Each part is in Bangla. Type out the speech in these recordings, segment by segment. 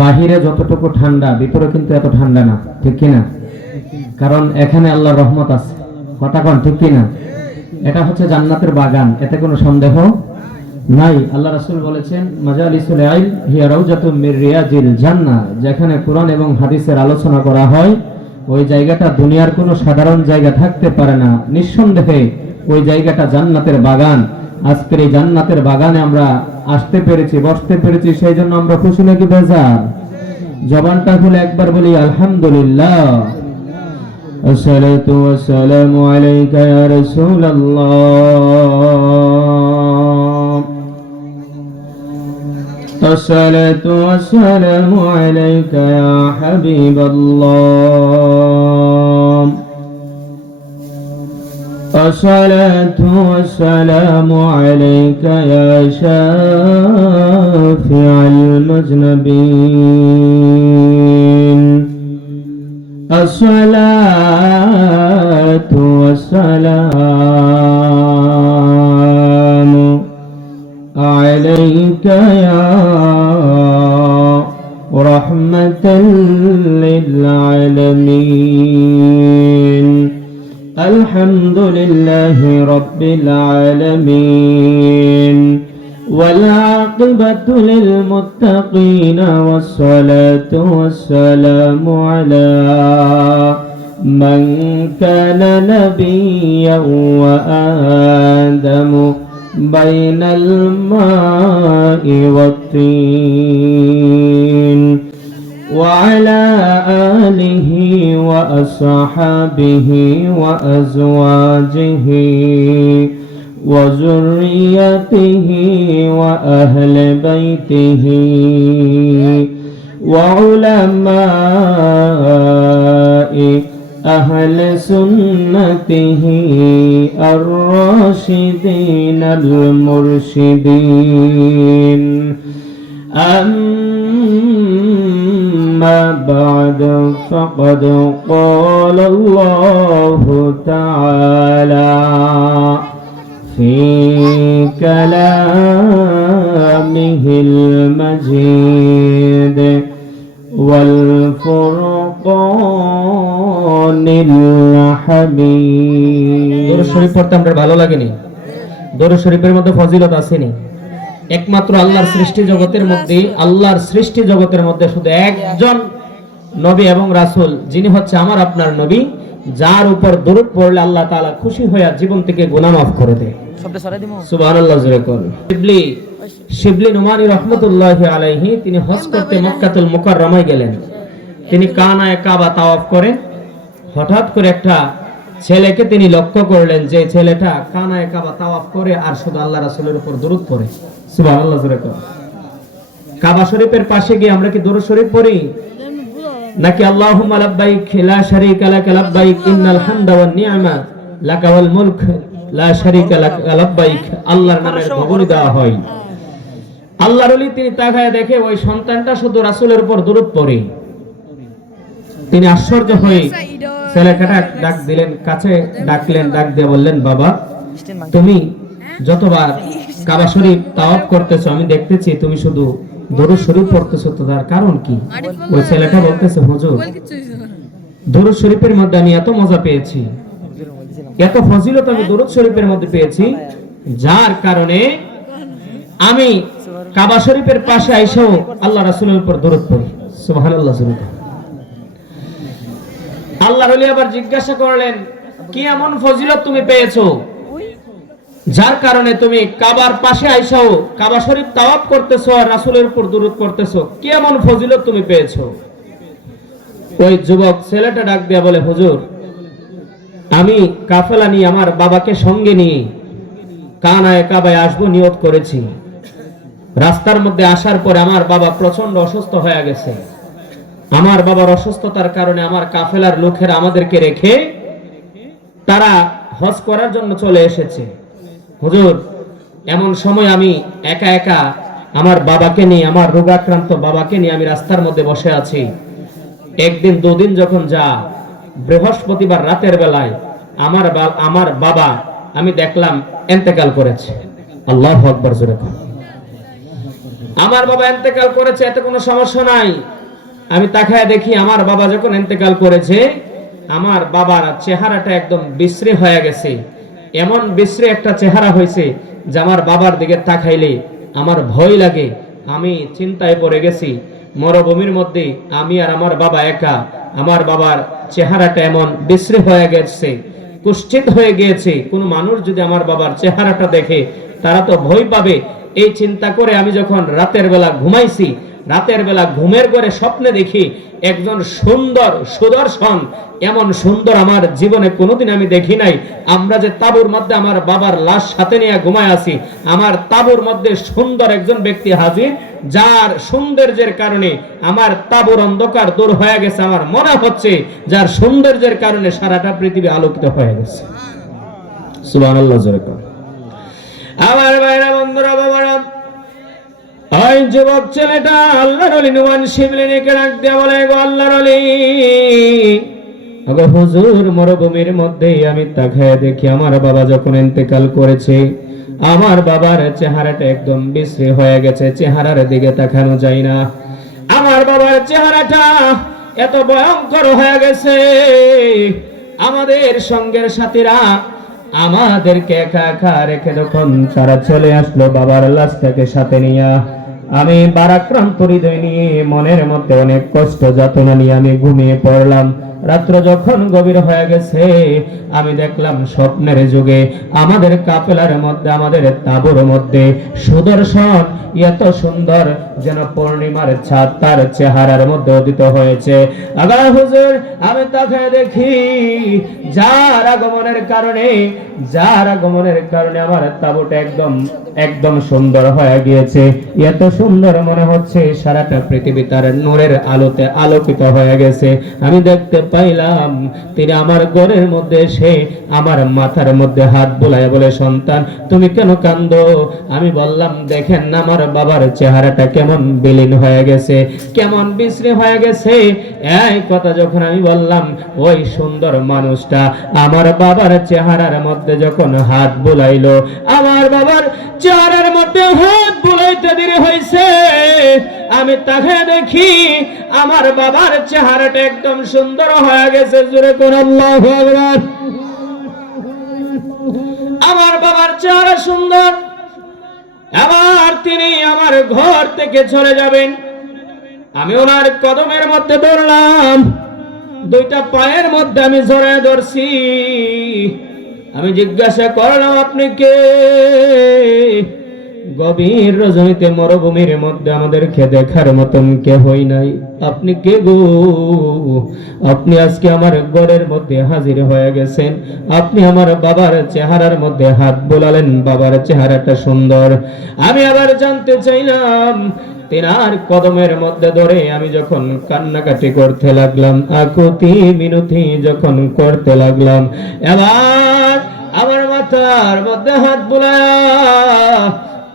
বাহিরে যতটুকু ঠান্ডা ভিতরে কিন্তু এত ঠান্ডা না, ঠিক কিনা? কারণ এখানে আল্লাহর রহমত আছে, কথা কোন ঠিক কিনা? এটা হচ্ছে জান্নাতের বাগান, এতে কোনো সন্দেহ নাই। আল্লাহ রাসূল বলেছেন মাজালিসুল ইলম হিয়া রাউজাতুম মির রিয়াজিল জান্নাহ, যেখানে কোরআন এবং হাদিসের আলোচনা করা হয় ওই জায়গাটা দুনিয়ার কোনো সাধারণ জায়গা থাকতে পারে না, নিঃসন্দেহে ওই জায়গাটা জান্নাতের বাগান। আজকের এই জান্নাতের বাগানে আমরা আসতে পেরেছি, বসতে পেরেছি, সেই জন্য আমরা খুশি নাকি বেজার? জবানটা খুলে একবার বলি আলহামদুলিল্লাহ। আসসালাতু ওয়াসসালামু আলাইকা ইয়া রাসূলুল্লাহ, আসসালাতু ওয়াসসালামু আলাইকা ইয়া হাবিবাল্লাহ, আসসালাতু ওয়াসসালামু আলাইকা ইয়া শাফিআল মুজনাবিন, আসসালাতু ওয়াসসালামু আলাইকা ইয়া রাহমাতাল লিল আলামিন, আলহামদুলিল্লাহি রাব্বিল আলামিন, والعاقبة للمتقين والصلاة والسلام على من كان نبيا وآدم بين الماء والطين، وعلى آله وأصحابه وأزواجه وذريته وأهل بيته وعلماء أهل سنته الراشدين المرشدين، أما بعد فقد قال الله تعالى في كلامه المجيد والفرقان الحميد। দরুদ শরীফ পড়তে আমরা ভালো লাগেনি? দরুদ শরীফের মধ্যে ফজিলত আসেনি? একমাত্র আল্লাহর সৃষ্টি জগতের মধ্যে, আল্লাহর সৃষ্টি জগতের মধ্যে শুধু একজন নবী এবং রাসূল, যিনি হচ্ছে আমার আপনার নবী, যার উপর দরুদ পড়লে আল্লাহ তাআলা খুশি হয়ে জীবন থেকে গুনাহ মাফ করে দেয়। সুবহানাল্লাহ জোরে করুন। শিবলি নুমানী রাহমাতুল্লাহি আলাইহি তিনি হজ করতে মক্কাতুল মুকাররমায় গেলেন। তিনি কানায়ে কাবা তাওয়াফ করেন। হঠাৎ করে একটা ছেলেকে তিনি লক্ষ্য করলেন, যে ছেলেটা কানায়ে কাবা তাওয়াফ করে আর শুধু আল্লাহ রাসূলের উপর দরুদ পড়ে। সুবহানাল্লাহ জোরে করুন। কাবা শরীফের পাশে গিয়ে আমরা কি দরুদ শরীফ পড়ি নাকি আল্লাহুম্মা লাব্বাইক লা শারীকা লাক লাব্বাইক ইন্নাল হামদা ওয়ান নি'মা লাকা ওয়াল মুলক লা শারীকা লাক লাব্বাইক আল্লাহর নামের ভবনী দেওয়া হয়? আল্লাহর ওলি তিনি তাকায় দেখে ওই সন্তানটা শুধু রাসূলের উপর দরুদ পড়ে। তিনি আশ্চর্য হয়ে ছেলেকে ডাক দিলেন, কাছে ডাকলেন, ডাক দিয়ে বললেন, বাবা তুমি যতবার কাবা শরীফ তাওয়াফ করতেছো আমি দেখতেছি তুমি শুধু দরুদ শরীফ পড়তেছো, তো তার কারণ কি? ওই ছেলেটা বলতেছে, হুজুর দরুদ শরীফের মধ্যে আমি এত মজা পেয়েছি, এত ফজিলত আমি দরুদ শরীফের মধ্যে পেয়েছি, যার কারণে আমি কাবা শরীফের পাশে আইসাও আল্লাহ রাসূলের উপর দরুদ পড়ি। সুবহানাল্লাহ। আল্লাহর ওলি আবার জিজ্ঞাসা করলেন, কি এমন ফজিলত তুমি পেয়েছো যার কারণে তুমি কাবার পাশে আইসাও কাবা শরীফ তাওয়াফ করতেছো আর রাসূলের উপর দরুদ পড়তেছো? কি এমন ফজিলত তুমি পেয়েছো? ওই যুবক ছেলেটা ডাক দিয়া বলে, হুজুর আমি কাফেলা নিয়ে আমার বাবাকে সঙ্গে নিয়ে কানায়ে কাবায় আসবো নিয়ত করেছি। রাস্তার মধ্যে আসার পরে আমার বাবা প্রচন্ড অসুস্থ হয়ে গেছে। আমার বাবার অসুস্থতার কারণে আমার কাফেলার লোকেরা আমাদেরকে রেখে তারা হজ করার জন্য চলে এসেছে। হুজুর এমন সময় আমি একা একা আমার বাবাকে নিয়ে, আমার রোগাক্রান্ত বাবাকে নিয়ে আমি রাস্তার মধ্যে বসে আছি। একদিন দুদিন যখন যা, বৃহস্পতিবার রাতের বেলায় আমার বাবা আমি দেখলাম ইন্তেকাল করেছে। আল্লাহু আকবার জোরে। আমার বাবা ইন্তেকাল করেছে, এতে কোনো সমস্যা নাই। আমি তাকায় দেখি আমার বাবা যখন ইন্তেকাল করেছে, আমার বাবার চেহারাটা একদম বিশ্রী হয়ে গেছে। এমন বিশ্রী একটা চেহারা হয়েছে যে আমার বাবার দিকে তাকাইলে আমার ভয় লাগে। আমি চিন্তায় পড়ে গেছি, মরুভূমির মধ্যে আমি আর আমার বাবা একা। আমার বাবার চেহারাটা এমন বিশ্রী হয়ে গেছে, কুষ্ঠিত হয়ে গিয়েছে। কোনো মানুষ যদি আমার বাবার চেহারাটা দেখে তারা তো ভয় পাবে। এই চিন্তা করে আমি যখন রাতের বেলা ঘুমাইছি, রাতের বেলা ঘুমের ঘরে স্বপ্নে দেখি একজন সুন্দর সুদর্শন, এমন সুন্দর আমার জীবনে কোনোদিন আমি দেখি নাই। আমরা যে তাঁবুর মধ্যে আমার বাবার লাশ সাথে নিয়ে ঘুমায় আছি, আমার তাঁবুর মধ্যে সুন্দর একজন ব্যক্তি হাজির, যার সৌন্দর্যের কারণে আমার তাঁবুর অন্ধকার দূর হয়ে গেছে। আমার মনে হচ্ছে যার সৌন্দর্যের কারণে সারাটা পৃথিবী আলোকিত হয়ে গেছে। সুবহানাল্লাহ। আমার ভাইরা, বন্ধুরা, বাবারা, ওই যুবক ছেলেটা আল্লাহর ওলি নুমান শিবলিকে ডাক দিয়ে বলে, গো আল্লাহর ওলি, আগো হুজুর, মরুভূমির মধ্যে আমি তাকায় দেখি আমার বাবা যখন ইন্তেকাল করেছে, আমার বাবার চেহারাটা একদম বিশ্রী হয়ে গেছে। চেহারার দিকে তাকানো যায় না। আমার বাবার চেহারাটা এত ভয়ঙ্কর হয়ে গেছে, আমাদের সঙ্গের সাথীরা আমাদেরকে একা একা রেখে যখন তারা চলে আসলো বাবার লাশটাকে সাথে নিয়ে, আমি বারাক্রান্ত হৃদয় নিয়ে মনের মধ্যে অনেক কষ্ট যাতনা নিয়ে আমি ঘুমিয়ে পড়লাম। রাত্র যখন গভীর হয়ে গেছে, আমি দেখলাম স্বপ্নের যুগে আমাদের কাফেলার মধ্যে, আমাদের তাঁবুর মধ্যে সুদর্শন এত সুন্দর যেন পূর্ণিমার চাঁদ তার চেহারার মধ্যে উদিত হয়েছে। আগা হুজুর, আমি তাকায় দেখি যার আগমনের কারণে আমার তাঁবুটা একদম সুন্দর হয়ে গিয়েছে। এত সুন্দর মনে হচ্ছে সারাটা পৃথিবী তার নূরের আলোতে আলোকিত হয়ে গেছে। আমি দেখতে পাইলাম তিনি আমার ঘরের মধ্যে এসে আমার মাথার মধ্যে হাত বুলায় বলে, সন্তান, তুমি কেন কান্দো? আমি বললাম, দেখেন না আমার বাবার চেহারাটা কেমন বিলীন হয়ে গেছে, কেমন বিশ্রী হয়ে গেছে। এই কথা যখন আমি বললাম, ওই সুন্দর মানুষটা আমার বাবার চেহারার মধ্যে যখন হাত বুলাইলো, আমার বাবার চেহারার মধ্যে হাত বুলাইতে দেরি হয়েছে। আমি তাকায় দেখি আমার বাবার চেহারাটা একদম সুন্দর হয়ে গেছে। জোরে কোন আল্লাহু আকবার। আমার বাবার চেহারা সুন্দর, আবার তিনি আমার ঘর থেকে চলে যাবেন। আমি ওনার কদমের মধ্যে ধরলাম, দুইটা পায়ের মধ্যে আমি জড়ায় ধরছি। আমি জিজ্ঞাসা করলাম, আপনি কে? গভীর রজনীতে মরুভূমির মধ্যে আমাদেরকে দেখার মতন কেহই নাই, আপনি কে গো? আপনি আজকে আমার ঘরের মধ্যে হাজির হয়ে গেছেন, আপনি আমার বাবার চেহারার মধ্যে হাত বোলালেন, বাবার চেহারাটা সুন্দর। আমি আবার জানতে চাইলাম, তেনার কদমের মধ্যে ধরে আমি যখন কান্নাকাটি করতে লাগলাম, আকুতি মিনতি যখন করতে লাগলাম, এবার আমার মাথার মধ্যে হাত বুলায়া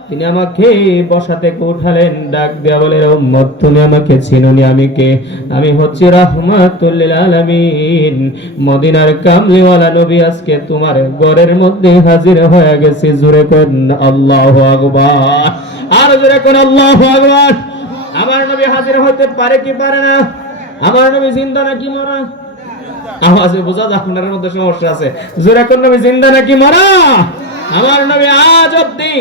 তিনি আমাকে বসা থেকে উঠালেন, ডাক দেয়া বলে, উম্মত, তুমি আমাকে চিনোনি? আমি কে? আমি হচ্ছি রাহমাতুল লিল আলামিন, মদিনার কামলিওয়ালা নবী আজকে তোমার ঘরের মধ্যে হাজির হয়ে গেছে। জোরে কোন আল্লাহু আকবার, আর জোরে কোন আল্লাহু আকবার। আমার নবী হাজির হতে পারে কি পারে না? আমার নবী জিন্দা নাকি মরা? আওয়াজে বোঝা যায় আপনার মধ্যে সমস্যা আছে। জোরে কোন নবী জিন্দা নাকি মরা? আমার নবী আজ অবধি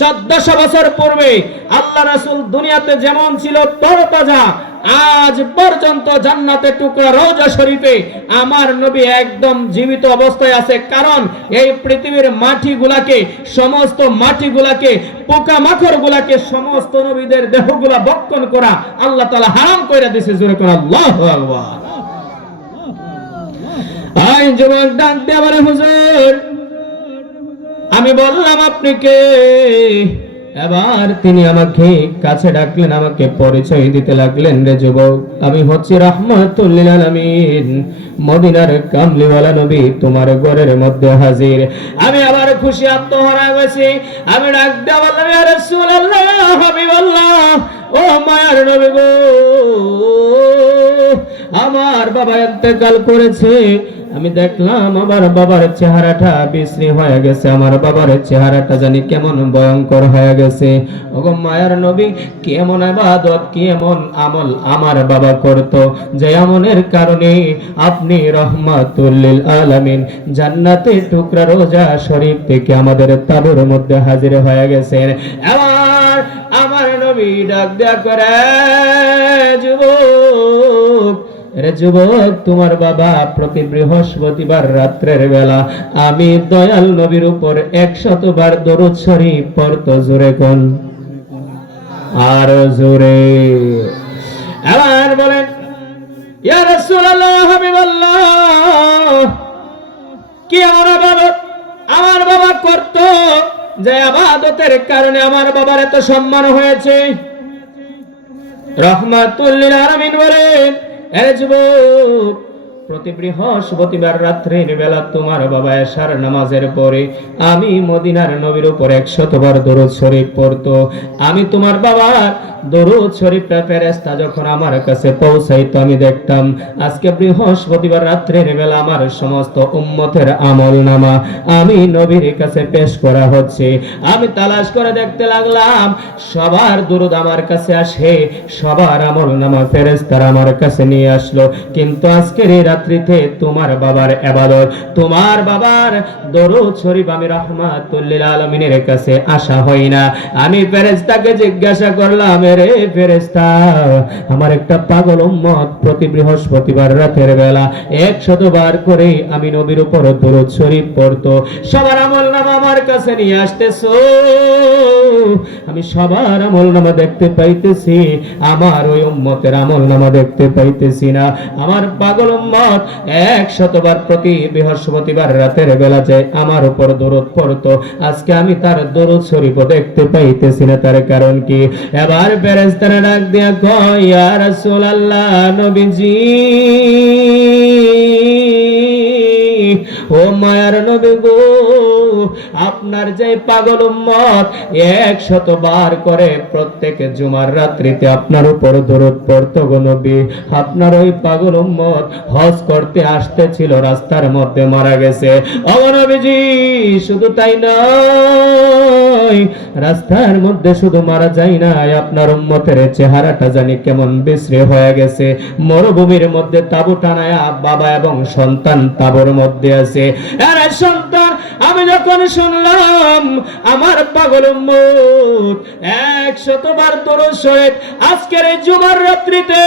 1400 বছর পূর্বে আল্লাহ রাসূল দুনিয়াতে যেমন ছিল তরতাজা, আজ পর্যন্ত জান্নাতে টুকরা রওজা শরীফে আমার নবী একদম জীবিত অবস্থায় আছে। কারণ এই পৃথিবীর মাটিগুলাকে, সমস্ত মাটিগুলাকে, পোকামাকড়গুলাকে, সমস্ত নবীদের দেহগুলা ভক্ষণ করা আল্লাহ তাআলা হারাম করে দিয়েছে। জোরে কোন আল্লাহু আকবার। আই যুবক ডাক দিয়ে বলে, হুজুর, আমি বললাম, আপনি কে? এবার তিনি আমাকে কাছে ডাকলেন, আমাকে পরিচয় দিতে লাগলেন, রে যুবক, আমি হচ্ছি রাহমাতুল লিল আলামিন, মদিনার কামলিওয়ালা নবী তোমার ঘরের মধ্যে হাজির। আমি আবার খুশি আত্মহারা হয়েছি। আমি ডাক দিয়ে বললাম, ইয়া রাসূলুল্লাহ, ইয়া হাবিবাল্লাহ, ও মায়ার নবী গো, আমার বাবা ইন্তেকাল করেছে, আমি দেখলাম আমার বাবার চেহারাটা বিশ্রী হয়ে গেছে, আমার বাবার চেহারাটা জানি কেমন ভয়ঙ্কর হয়ে গেছে। ওগো মায়ার নবী, কেমন ইবাদত কেমন আমল আমার বাবা করত, যে আমলের কারণে আপনি রহমাতুল লিল আলামিন জান্নাতে টুকরা রোজা শরীফ থেকে আমাদের তাবুর মধ্যে হাজির হয়ে গেছেন। আমার নবী ডাক দেয়া করে, যুবক, রে যুবক, তোমার বাবা প্রতি বৃহস্পতিবার রাত্রের বেলা আমি দয়াল নবীর উপর 100 বার দরুদ শরীফ পড়তো। জোরে কোন, আর জোরে। আবার বলেন, ইয়া রাসূলুল্লাহ, হাবিবাল্লাহ, কি আমার বাবা করত যে ইবাদতের কারণে আমার বাবার এত সম্মান হয়েছে? রহমাতুল লিল আলামিন বলেন, এ যুবক, প্রতি বৃহস্পতিবার রাত্রের বেলা তোমার বাবা এশার নামাজের পরে আমি মদিনার নবীর উপর 100 বার দরুদ শরীফ পড়তো। আমি তোমার বাবার দরুদ শরীফটা ফেরেশতা যখন আমার কাছে পৌঁছাইতো, আমি দেখতাম আজকে বৃহস্পতিবার রাত্রের বেলা আমার সমস্ত উম্মতের আমলনামা আমি নবীর কাছে পেশ করা হচ্ছে। আমি তালাশ করে দেখতে লাগলাম, সবার দরুদ আমার কাছে আসে, সবার আমলনামা ফেরেশতারা আমার কাছে নিয়ে আসলো, কিন্তু আজকের এই রাত্রিতে তোমার বাবার ইবাদত, তোমার বাবার দরুদ শরীফ আমি রহমাতুল লিল আলামিনের কাছে আসা হয় না। আমি ফেরেশতাকে জিজ্ঞাসা করলাম, রে ফেরেশতা, আমার একটা পাগল উম্মত প্রতি বৃহস্পতিবার রাতের বেলা 100 বার করে আমি নবীর উপর দরুদ শরীফ পড়তো, সবার আমলনামা আমার কাছে নিয়ে আসতেছো, আমি সবার আমলনামা দেখতে পাইতেছি, আমার ওই উম্মতের আমলনামা দেখতে পাইতেছি না। আমার পাগল উম্মত 100 বার প্রতি বৃহস্পতিবার রাতের বেলা যে আমার উপর দরুদ পড়তো, আজকে আমি তার দরুদ শরীফও দেখতে পাইতেছি না। তার কারণ কি? এবার ফেরেশতারা ডাক দিয়া কয়, ইয়া রাসূলুল্লাহ, নবীজি, ও মায়ার নবী গো, আপনার যে পাগল উম্মত 100 বার করে প্রত্যেক জুমার রাত্রিতে আপনার উপর দরুদ পড়তো গো নবী, আপনার ওই পাগল উম্মত হজ করতে আসতেছিল, রাস্তার মধ্যে মারা গেছে। ও নবীজি, শুধু তাই নয়, রাস্তার মধ্যে শুধু মারা যায় না, আপনার উম্মতের চেহারাটা জানি কেমন বিশ্রী হয়ে গেছে। মরুভূমির মধ্যে তাবু টানায়া বাবা এবং সন্তান তাবুর মধ্যে আছে। আরে সন্তান, আমি যখন শুনলাম আমার পাগল উম্মত 100 বার দরুদ শরীফ আজকের এই জুমার রাত্রিতে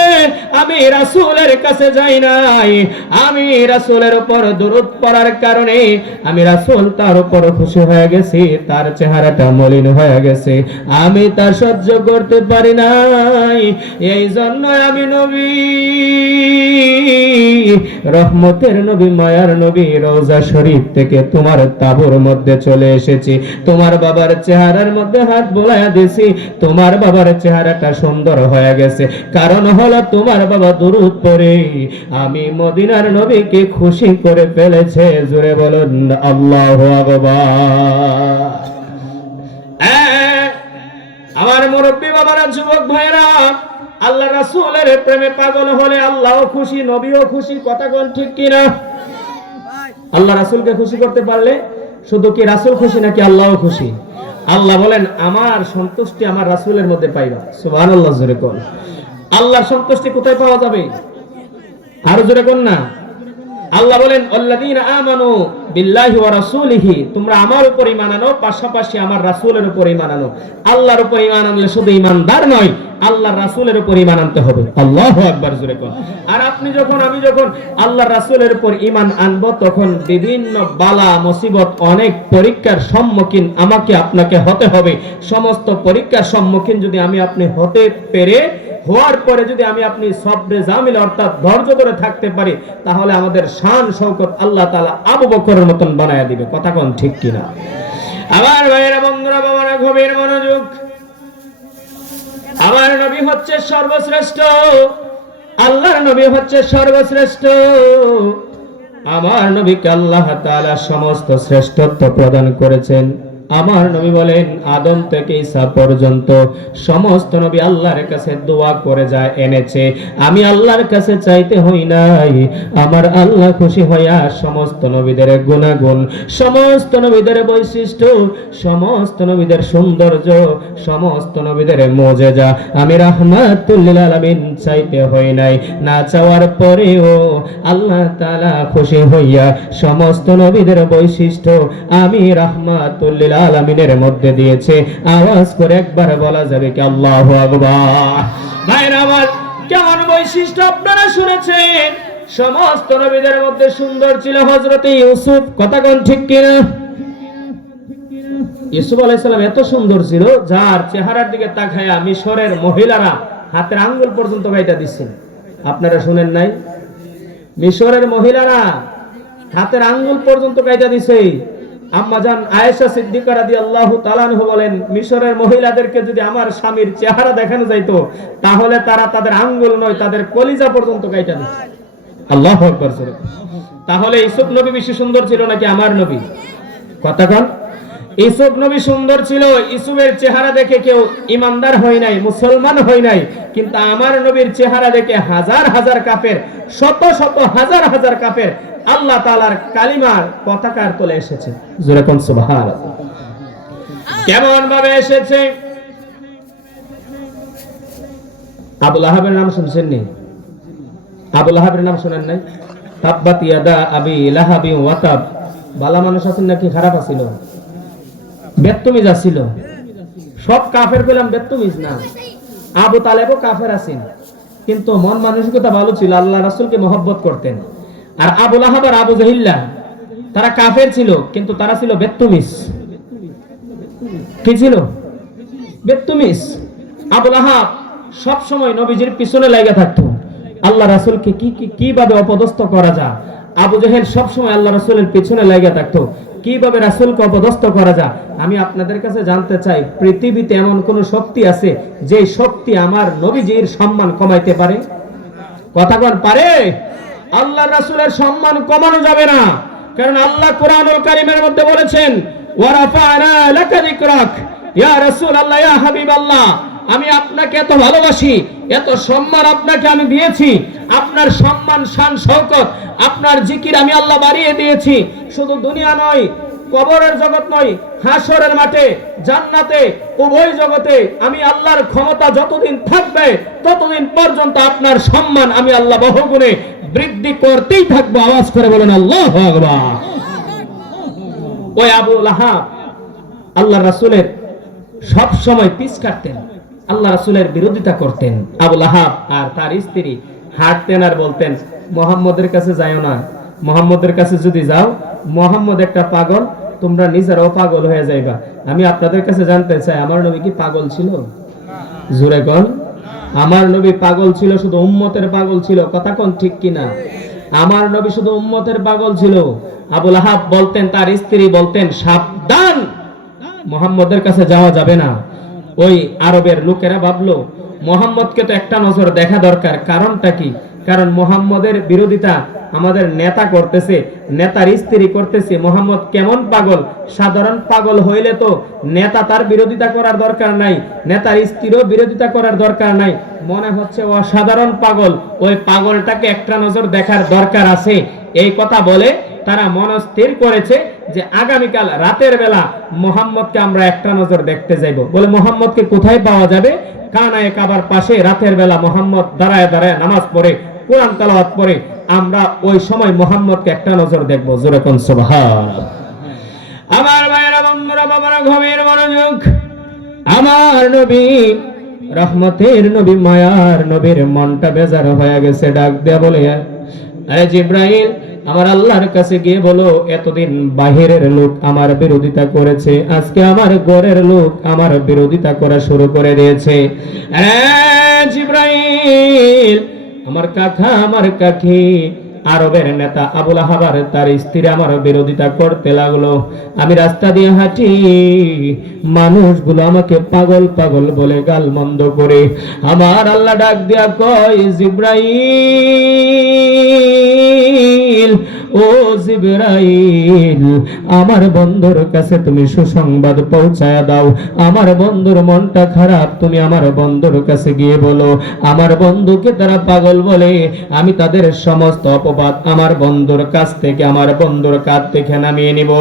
আমি রাসূলের কাছে যাই নাই, আমি রাসূলের উপর দরুদ পড়ার কারণে আমি রাসূল তার উপর খুশি হয়ে গেছি, তার চেহারাটা মলিন হয়ে গেছে, আমি তা সহ্য করতে পারি নাই। এই জন্য আমি নবী, রহমতের নবী, মায়ার নবী রওজা শরীফ থেকে তোমার তাবুর মধ্যে চলে এসেছি, তোমার বাবার চেহারার মধ্যে হাত বোলায়া দিয়েছি, তোমার বাবার চেহারাটা সুন্দর হয়ে গেছে। কারণ হলো তোমার বাবা দরুদ পড়ে আমি মদিনার নবীকে খুশি করে ফেলেছে। জোরে বলুন আল্লাহু আকবার। আমার মুরব্বী বাবারা, যুবক ভাইরা, আল্লাহ রাসূলের প্রেমে পাগল হলে আল্লাহও খুশি, নবীও খুশি। কথা কোন ঠিক কিনা? আল্লাহ রাসূলকে খুশি করতে পারলে শুধু কি রাসূল খুশি নাকি আল্লাহও খুশি? আল্লাহ বলেন, আমার সন্তুষ্টি আমার রাসূলের মধ্যে পাইবা। সুবহানাল্লাহ, জোরে কোন। আল্লাহর সন্তুষ্টি কোথায় পাওয়া যাবে? আরো জোরে কোন না। আল্লাহ বলেন, আল্লাযীনা আমানু বিল্লাহি ওয়া রাসূলিহি, তোমরা আমার উপর ঈমান আনো, পাশাপাশি আমার রাসূলের উপর ঈমান আনো। আল্লাহর উপর ঈমান আনলে শুধু ঈমানদার নয়, আল্লাহর রাসূলের উপর ঈমান আনতে হবে। আল্লাহু আকবার, জোরে কোন। আর আপনি যখন, আমি যখন আল্লাহর রাসূলের উপর ঈমান আনব, তখন বিভিন্ন বালা মুসিবত, অনেক পরীক্ষার সম্মুখীন আমাকে আপনাকে হতে হবে। সমস্ত পরীক্ষার সম্মুখীন যদি আমি আপনি হতে পেরে, হওয়ার পরে যদি আমি আপনি সবরে জামিল অর্থাৎ ধৈর্য ধরে থাকতে পারি, তাহলে আমাদের শান শওকত আল্লাহ তাআলা আবু বকরের মতন বানায়া দিবে। কথা কোন ঠিক কিনা? আমার ভাইয়েরা, বন্ধুরা, বাবারা, গভীর মনোযোগ। আমার নবী হচ্ছে সর্বশ্রেষ্ঠ, আল্লাহর নবী হচ্ছে সর্বশ্রেষ্ঠ। আমার নবীকে আল্লাহ তাআলা সমস্ত শ্রেষ্ঠত্ব প্রদান করেছেন। আমার নবী বলেন আদম থেকে ঈসা পর্যন্ত সমস্ত নবী আল্লাহর কাছে দোয়া করে যায় এনেছে, আমি আল্লাহর কাছে চাইতে হই নাই, আমার আল্লাহ খুশি হইয়া সমস্ত নবীদের গুণাগুণ, সমস্ত নবীদের বৈশিষ্ট্য, সমস্ত নবীদের সৌন্দর্য, সমস্ত নবীদের মুজিজা আমি রাহমাতুল লিল আলামিন চাইতে হই নাই, না চাওয়ার পরেও আল্লাহ তাআলা খুশি হইয়া সমস্ত নবীদের বৈশিষ্ট্য আমি রাহমাতুল লিল আলামিনের মধ্যে দিয়েছে। আওয়াজ করে একবার বলা যাবে কি আল্লাহু আকবার? ভাইরা আমার, কেমন বৈশিষ্ট্য আপনারা শুনেছেন? সমস্ত নবীদের মধ্যে সুন্দর ছিল হযরতে ইউসুফ, কথা কোন ঠিক কিনা? ইউসুফ আলাইহিস সালাম এত সুন্দর ছিল যার চেহারার দিকে তাকায়া মিশরের মহিলারা হাতের আঙ্গুল পর্যন্ত কাইটা দিচ্ছেন। আপনারা শুনেন নাই? মিশরের মহিলারা হাতের আঙ্গুল পর্যন্ত কাইটা দিছে। আম্মা জান আয়েশা সিদ্দিকা রাদিয়াল্লাহু তাআলা আনহা বলেন, মিশরের মহিলাদেরকে যদি আমার স্বামীর চেহারা দেখানো যাইতো তাহলে তারা তাদের আঙ্গুল নয় তাদের কলিজা পর্যন্ত কাইটা দিত। আল্লাহু আকবার। তাহলে ইউসুফ নবী বেশি সুন্দর ছিল নাকি আমার নবী? কথা কোন? ইউসুফ নবী সুন্দর ছিল, ইউসুফের চেহারা দেখে কেউ ইমানদার হয় নাই, মুসলমান হয় নাই, কিন্তু আমার নবীর চেহারা দেখে হাজার হাজার কাফের, শত শত হাজার হাজার কাফের আল্লাহ তাআলার কালিমার পতাকার তলে এসেছে। জোরে কোন সুবহানাল্লাহ। কেমন ভাবে এসেছে? আবু লাহাবের নাম শুনছেন নি? আবু লাহাবের নাম শুনেন নাই? তাব্বাত ইয়াদা আবি লাহাবি ওয়া তাব। ভালো মানুষ আছেন নাকি খারাপ আছিল? বেত্তমিজ আছিল। সব কাফের পেলাম বেত্তমিজ না। আবু তালেবও কাফের আছেন, কিন্তু মন মানসিকতা ভালো ছিল, আল্লাহ রাসূলকে মহব্বত করতেন। আর আবু লাহাব আর আবু জাহিল্লা তারা কাফের ছিল, কিন্তু তারা ছিল বেত্তমিজ। কি ছিল? বেত্তমিজ। আবু লাহাব সব সময় নবীজির পিছনে লাগা থাকতো, আল্লাহ রাসূলকে কিভাবে অপদস্থ করা যায়। আবু জাহেল সব সময় আল্লাহ রাসূলের পিছনে লাগা থাকতো, কিভাবে রাসূলকে অপদস্থ করা যায়। আমি আপনাদের কাছে জানতে চাই, পৃথিবীতে এমন কোন শক্তি আছে যে শক্তি আমার নবীজির সম্মান কমাইতে পারে? কথা কোন পারে? আল্লাহ রাসূলের সম্মান কমানো যাবে না, কারণ আল্লাহ কোরআনুল কারীমের মধ্যে বলেছেন, ওয়া রাফা'না লাকা যিকরাক, ইয়া রাসূলুল্লাহ, ইয়া হাবিবাল্লাহ, আমি আপনাকে এত ভালোবাসি, এত সম্মান আপনাকে আমি দিয়েছি, আপনার সম্মান শান শওকত, আপনার জিকির আমি আল্লাহ বাড়িয়ে দিয়েছি। শুধু দুনিয়া নয়, কবরের জগৎ নয়, হাসরের মাঠে, জান্নাতে, উভয় জগতে আমি আল্লাহর ক্ষমতা যতদিন থাকবে ততদিন পর্যন্ত আপনার সম্মান আমি আল্লাহ বহুগুণে বৃদ্ধি করতেই থাকবো। আওয়াজ করে বলেন আল্লাহু আকবার। ওই আবু লাহাব আল্লাহ রাসূলের সব সময় পিছ কাটতেন, আল্লাহ রাসূলের বিরোধিতা করতেন। আবু লাহাব আর তার স্ত্রী হাঁটতেন আর বলতেন, মুহাম্মদের কাছে যাও না, মুহাম্মদের কাছে যদি যাও মুহাম্মদ একটা পাগল, তোমরা নিজেরাও পাগল হয়ে যাইবা। আমি আপনাদের কাছে জানতে চাই, আমার নবী কি পাগল ছিল? জোরে কোন। আমার নবী পাগল ছিল, শুধু উম্মতের পাগল ছিল। কথা কোন ঠিক কিনা? আমার নবী শুধু উম্মতের পাগল ছিল। আবু লাহাব বলতেন, তার স্ত্রী বলতেন, সাবধান, মুহাম্মদের কাছে যাওয়া যাবে না। ওই আরবের লোকেরা ভাবলো মুহাম্মদকে তো একটা নজর দেখা দরকার। কারণটা কি? কারণ মুহাম্মদের বিরোধিতা আমাদের নেতা করতেছে, নেতার স্ত্রী করতেছে। মুহাম্মদ কেমন পাগল? সাধারণ পাগল হইলে তো নেতা তার বিরোধিতা করার দরকার নাই, নেতার স্ত্রীও বিরোধিতা করার দরকার নাই। মনে হচ্ছে অসাধারণ পাগল, ওই পাগলটাকে একটা নজর দেখার দরকার আছে। এই কথা বলে তারা মনস্থির করেছে যে আগামীকাল রাতের বেলা মুহাম্মদকে আমরা একটা নজর দেখতে যাইব। বলে মুহাম্মদকে কোথায় পাওয়া যাবে? কানায়ে কাবার পাশে রাতের বেলা মুহাম্মদ দাঁড়ায় দাঁড়ায় নামাজ পড়ে, কোরআন তেলাওয়াত করে, আমরা ওই সময় মুহাম্মদকে একটা নজর দেখব। জোরে কোন সুবহানাল্লাহ। আমার ভাইরা, বন্ধুরা, বাবারা, গভীর মনোযোগ। আমার নবী রহমতের নবী, মায়ার নবীর মনটা বেজার হয়ে গেছে। ডাক দেয়া বলে, আরে জিবরাইল, আমার আল্লাহর কাছে গিয়ে বলো, এতদিন বাহিরের লোক আমার বিরোধিতা করেছে, আজকে আমার ঘরের লোক আমার বিরোধিতা করা শুরু করে দিয়েছে। জিবরাইল, আমার কাকা, আমার কাকি, আরবের নেতা আবু লাহাব আর তার স্ত্রী আমার বিরোধিতা করতে লাগলো। আমি রাস্তা দিয়ে হাঁটি, মানুষগুলো আমাকে পাগল পাগল বলে গালমন্দ করে। আমার আল্লাহ ডাক দিয়া কয়, জিবরাইল, ও জিবরাইল আমার বন্ধুর কাছে তুমি সুসংবাদ পৌঁছায়া দাও, আমার বন্ধুর মনটা খারাপ, তুমি আমার বন্ধুর কাছে গিয়ে বলো আমার বন্ধুকে তারা পাগল বলে, আমি তাদের সমস্ত অপবাদ আমার বন্ধুর কাছ থেকে, আমার বন্ধুর কাছ থেকে নামিয়ে নিব।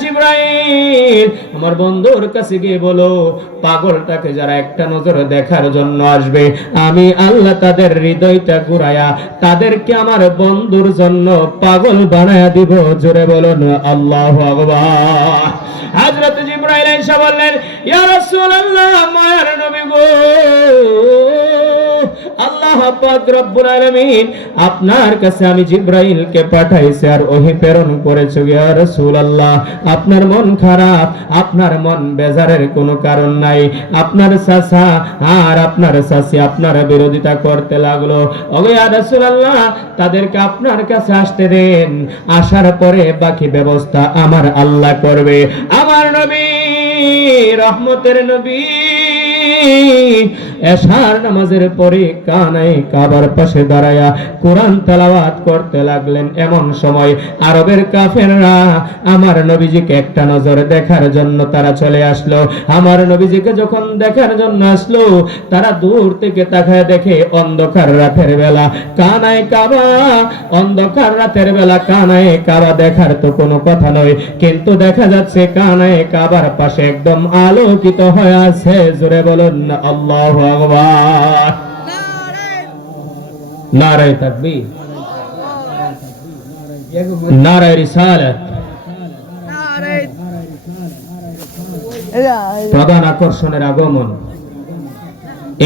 জিবরাইল আমার বন্ধুর কাছে গিয়ে বলো পাগলটাকে যারা একটা নজরে দেখার জন্য আসবে, আমি আল্লাহ তাদের হৃদয়টা ঘুরায়া তাদেরকে আমার বন্ধুর জন্য পাগল বানায়া দিব। জোরে বলুন আল্লাহু আকবার। হযরত জিবরাইল এসে বললেন ইয়া রাসূলুল্লাহ, মায়ার নবী গো, আল্লাহ পাক রব্বুল আলামিন আপনার কাছে আমি জিবরাইলকে পাঠাইছি আর ওহী প্রেরণ করেছি। ইয়া রাসূলুল্লাহ আপনার মন খারাপ, আপনার মন বেজারের কোনো কারণ নাই। আপনার চাচা আর আপনার চাচি আপনার বিরোধিতা করতে লাগলো, ওগো ইয়া রাসূলুল্লাহ তাদেরকে আপনার কাছে আসতে দেন, আসার পরে বাকি ব্যবস্থা আমার আল্লাহ করবে। আমার নবী রহমতের নবী এশার নামাজের পরে কানায় কাবার পাশে দাঁড়ায়া কোরআন তেলাওয়াত করতে লাগলেন। এমন সময় আরবের কাফেররা আমার নবীজিকে একটা নজর দেখার জন্য তারা চলে আসলো। আমার নবীজিকে যখন দেখার জন্য আসলো, তারা দূর থেকে তাকায় দেখে অন্ধকার রাতের বেলা কানায় কাবা, অন্ধকার রাতের বেলা কানায় কাবা দেখার তো কোনো কথা নয়, কিন্তু দেখা যাচ্ছে কানায় কাবার পাশে একদম আলোকিত হয়ে আছে। জোরে বলুন আল্লাহু আকবার। নারায়ে তাকবীর, নারায়ে রিসালাত। প্রধান আকর্ষণের আগমন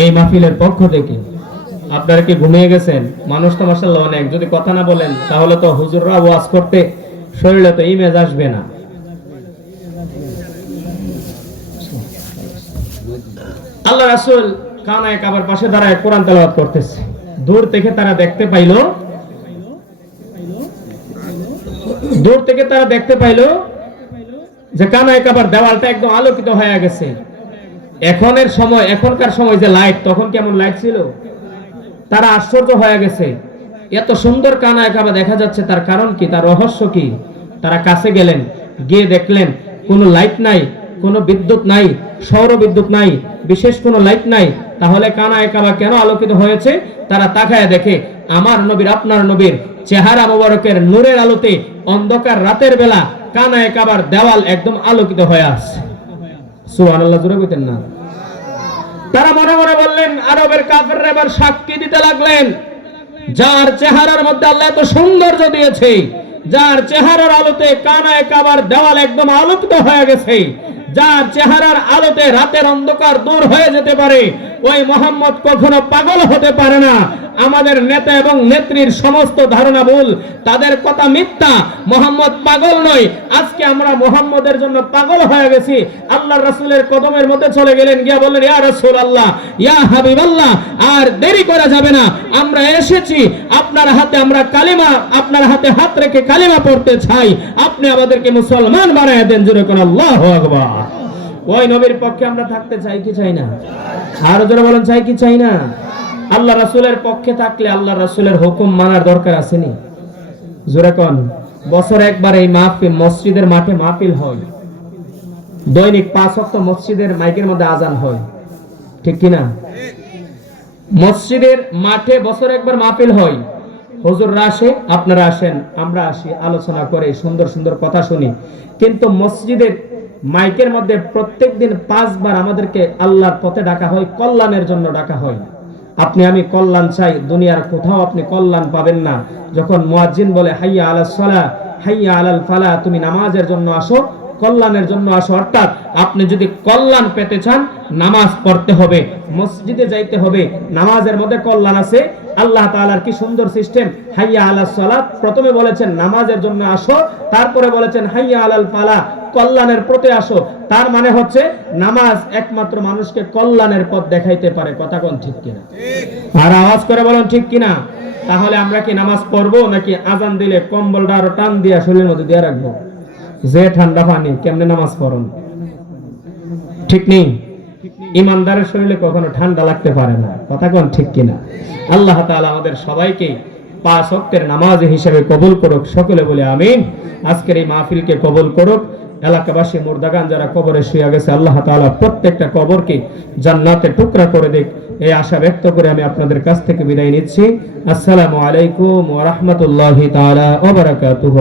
এই মাহফিলের পক্ষ থেকে। আপনারা কি ঘুমিয়ে গেছেন? মানুষ তো মাশাআল্লাহ অনেক, যদি কথা না বলেন তাহলে তো হুজুররা ওয়াজ করতে শরীরে তো ইমেজ আসবে না। আল্লাহ রাসূল কানায় কাবার পাশে দাঁড়ায় কোরআন তেলাওয়াত করতেছে। দূর থেকে তারা দেখতে পাইলো যে কানায় কাবার দেওয়ালটা একদম আলোকিত হয়ে গেছে। এখনকার সময় যে লাইট, তখন কেমন লাইট ছিল? তারা আশ্চর্য হয়ে গেছে, এত সুন্দর কানায় কাবা দেখা যাচ্ছে, তার কারণ কি, তার রহস্য কি? তারা কাছে গেলেন, গিয়ে দেখলেন কোনো লাইট নাই, কোনো বিদ্যুৎ নাই, সৌর বিদ্যুৎ নাই, বিশেষ কোনো লাইট নাই। তাহলে কানায় কাবা কেন আলোকিত হয়েছে? তারা তাকায় দেখে আমার নবীর, আপনার নবীর চেহারা মোবারকের নূরের আলোতে অন্ধকার রাতের বেলা কানায় কাবার দেওয়াল একদম আলোকিত হয়ে আসছে। সুবহানাল্লাহ, জোরে কইতেন না? তারা মনে মনে বললেন, আরবের কাফেররা এবার সাক্ষী দিতে লাগলেন, যার চেহারার মধ্যে আল্লাহ এত সৌন্দর্য দিয়েছে, যার চেহারার আলোতে কানায় কাবার দেওয়াল একদম আলোকিত হয়ে গেছে, যার চেহারার আলোতে রাতের অন্ধকার দূর হয়ে যেতে পারে, ওই মুহাম্মদ কখনো পাগল হতে পারে না। আমাদের নেতা এবং নেত্রীর সমস্ত ধারণা ভুল, তাদের কথা মিথ্যা, মুহাম্মদ পাগল নয়। আজকে আমরা মুহাম্মদের জন্য পাগল হয়ে গেছি। আল্লাহর রাসূলের কদমের মধ্যে চলে গেলেন, গিয়া বললেন ইয়া রাসূলুল্লাহ, ইয়া হাবিবাল্লাহ, আর দেরি করা যাবে না, আমরা এসেছি আপনার হাতে, আমরা কালিমা, আপনার হাতে হাত রেখে কালিমা পড়তে চাই, আপনি আমাদেরকে মুসলমান বানায় দেন। জোরে কোন আল্লাহু আকবার। ওই নবীর পক্ষে আমরা থাকতে চাই কি চাই না? আর জোরে বলেন, চাই কি চাই না? আল্লাহ রাসূলের পক্ষে থাকলে আল্লাহ রাসূলের হুকুম মানার দরকার আসেনি? জোরে কোন। বছর একবার এই মাহফিল, মসজিদের মাঠে মাহফিল হয়, দৈনিক 5 ওয়াক্ত মসজিদের মাইকের মধ্যে আজান হয়, ঠিক কি না? মসজিদের মাঠে বছর একবার মাহফিল হয়, হুজুররা আসে, আপনারা আসেন, আমরা আসি, আলোচনা করে সুন্দর সুন্দর কথা শুনি। কিন্তু মসজিদের মাইকের মধ্যে প্রত্যেকদিন 5 বার আমাদেরকে আল্লাহর পথে ডাকা হয়, কল্যাণের জন্য ডাকা হয়। আপনি আমি কল্যাণ চাই, দুনিয়ার কোথাও আপনি কল্যাণ পাবেন না। যখন মুয়াজ্জিন বলে হাইয়া আলাস সালাহ, হাইয়া আলাল ফালাহ, তুমি নামাজের জন্য আসো, কল্যাণের জন্য আসো, অর্থাৎ আপনি যদি কল্যাণ পেতে চান নামাজ পড়তে হবে, মসজিদে যাইতে হবে, নামাজের মধ্যে কল্যাণ আছে। আল্লাহ তাআলার কি সুন্দর সিস্টেম, হাইয়া আলাস সালাত, প্রথমে বলেছেন নামাজের জন্য আসো, তারপরে বলেছেন হাইয়া আলাল ফালাহ, কল্যাণের পথে আসো। তার মানে হচ্ছে নামাজ একমাত্র মানুষকে কল্যাণের পথ দেখাইতে পারে। কথা কোন ঠিক কিনা? আর আওয়াজ করে বলেন ঠিক কিনা? তাহলে আমরা কি নামাজ পড়বো, নাকি আজান দিলে কম্বলটা আরো টান দিয়া শরীরের মধ্যে দিয়ে রাখবো? যে ঠান্ডা পানি, কেমনে নামাজ পড়ুন? ঠিক নেই? ইমানদারের শরীরে কখনো ঠান্ডা লাগতে পারে না। কথা কোন ঠিক কিনা? আল্লাহ তাআলা আমাদের সবাইকে 5 ওয়াক্তের নামাজ হিসেবে কবুল করুক। সকলে বলে আমিন। আজকের এই মাহফিলকে কবুল করুক। এলাকাবাসী মুর্দাগান যারা কবরে শুয়ে গেছে, আল্লাহ তাআলা প্রত্যেকটা কবরকে জান্নাতের টুকরা করে দিক, এই আশা ব্যক্ত করে আমি আপনাদের কাছ থেকে বিদায় নিচ্ছি। আসসালামু আলাইকুম ওয়া রাহমাতুল্লাহি তাআলা ওয়া বারাকাতুহু।